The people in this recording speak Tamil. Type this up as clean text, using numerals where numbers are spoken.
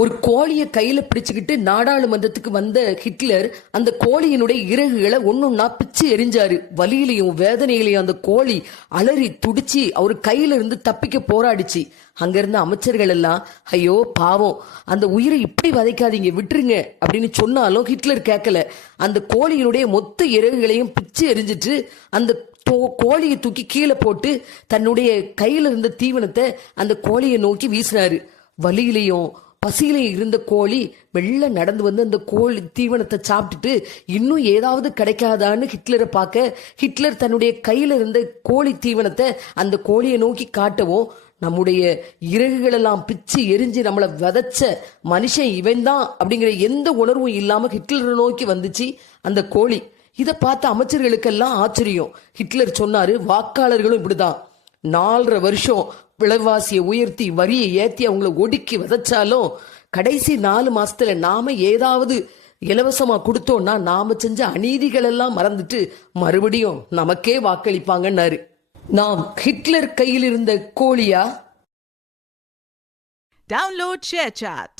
ஒரு கோழியை கையில பிடிச்சுக்கிட்டு நாடாளுமன்றத்துக்கு வந்த ஹிட்லர் அந்த கோழியினுடைய இறகுகளை ஒன்னொன்னா பிச்சு எரிஞ்சாரு. வலியிலையும் வேதனையிலையும் அந்த கோழி அலறி துடிச்சு அவரு கையில இருந்து தப்பிக்க போராடிச்சு. அங்க இருந்த அமைச்சர்கள் எல்லாம், ஐயோ பாவம், அந்த உயிரை இப்படி வதைக்காதீங்க, விட்டுருங்க அப்படின்னு சொன்னாலும் ஹிட்லர் கேட்கல. அந்த கோழியினுடைய மொத்த இறகுகளையும் பிச்சு எரிஞ்சிட்டு அந்த கோழியை தூக்கி கீழே போட்டு தன்னுடைய கையில இருந்த தீவனத்தை அந்த கோழியை நோக்கி வீசினாரு. வலியிலையும் பசியில இருந்த கோழி வெள்ள நடந்து வந்து அந்த கோழி தீவனத்தை சாப்பிட்டுட்டு இன்னும் ஏதாவது கிடைக்காதான்னு ஹிட்லரை பார்க்க, ஹிட்லர் தன்னுடைய கையில இருந்த கோழி தீவனத்தை அந்த கோழியை நோக்கி காட்டவும், நம்முடைய இறகுகள் எல்லாம் பிச்சு எரிஞ்சு நம்மளை விதைச்ச மனுஷன் இவன் தான் அப்படிங்கிற எந்த உணர்வும் இல்லாம ஹிட்லரை நோக்கி வந்துச்சு அந்த கோழி. இதை பார்த்த அமைச்சர்களுக்கெல்லாம் ஆச்சரியம். ஹிட்லர் சொன்னாரு, வாக்காளர்களும் இப்படிதான் 4.5 வருஷம் விலைவாசியை உயர்த்தி வரியை ஏத்தி அவங்களை ஒடுக்கி விதைச்சாலும் கடைசி 4 மாசத்துல நாம ஏதாவது இலவசமா கொடுத்தோம்னா நாம செஞ்ச அநீதிகள் எல்லாம் மறந்துட்டு மறுபடியும் நமக்கே வாக்களிப்பாங்கன்னாரு. நாம் ஹிட்லர் கையில் இருந்த கோழியா? Download ShareChat.